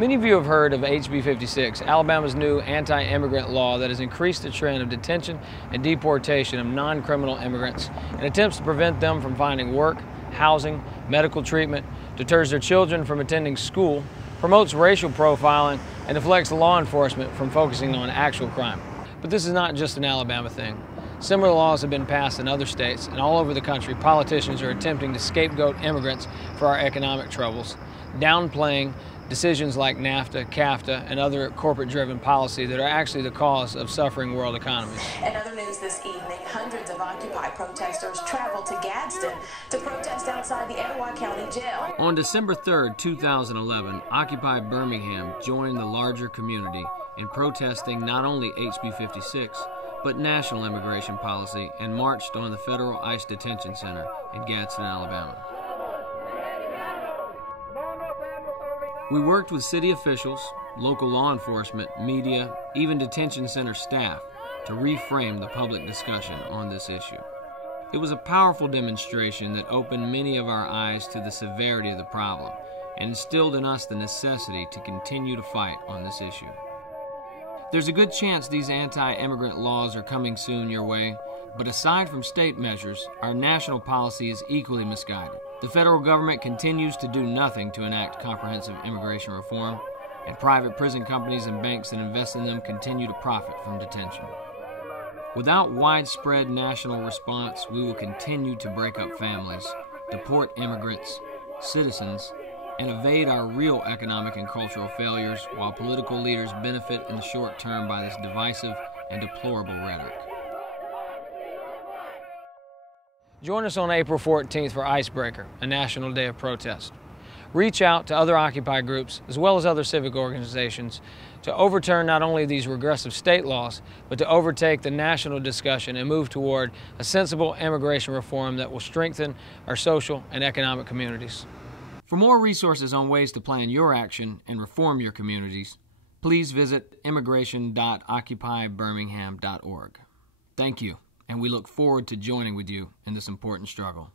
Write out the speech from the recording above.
Many of you have heard of HB 56, Alabama's new anti-immigrant law that has increased the trend of detention and deportation of non-criminal immigrants in attempts to prevent them from finding work, housing, medical treatment, deters their children from attending school, promotes racial profiling, and deflects law enforcement from focusing on actual crime. But this is not just an Alabama thing. Similar laws have been passed in other states, and all over the country, politicians are attempting to scapegoat immigrants for our economic troubles, downplaying decisions like NAFTA, CAFTA, and other corporate-driven policy that are actually the cause of suffering world economies. In other news this evening, hundreds of Occupy protesters traveled to Gadsden to protest outside the Etowah County Jail. On December 3rd, 2011, Occupy Birmingham joined the larger community in protesting not only HB 56, but national immigration policy, and marched on the federal ICE detention center in Gadsden, Alabama. We worked with city officials, local law enforcement, media, even detention center staff to reframe the public discussion on this issue. It was a powerful demonstration that opened many of our eyes to the severity of the problem and instilled in us the necessity to continue to fight on this issue. There's a good chance these anti-immigrant laws are coming soon your way, but aside from state measures, our national policy is equally misguided. The federal government continues to do nothing to enact comprehensive immigration reform, and private prison companies and banks that invest in them continue to profit from detention. Without widespread national response, we will continue to break up families, deport immigrants, citizens, and evade our real economic and cultural failures while political leaders benefit in the short term by this divisive and deplorable rhetoric. Join us on April 14th for Icebreaker, a national day of protest. Reach out to other Occupy groups as well as other civic organizations to overturn not only these regressive state laws, but to overtake the national discussion and move toward a sensible immigration reform that will strengthen our social and economic communities. For more resources on ways to plan your action and reform your communities, please visit immigration.occupybirmingham.org. Thank you, and we look forward to joining with you in this important struggle.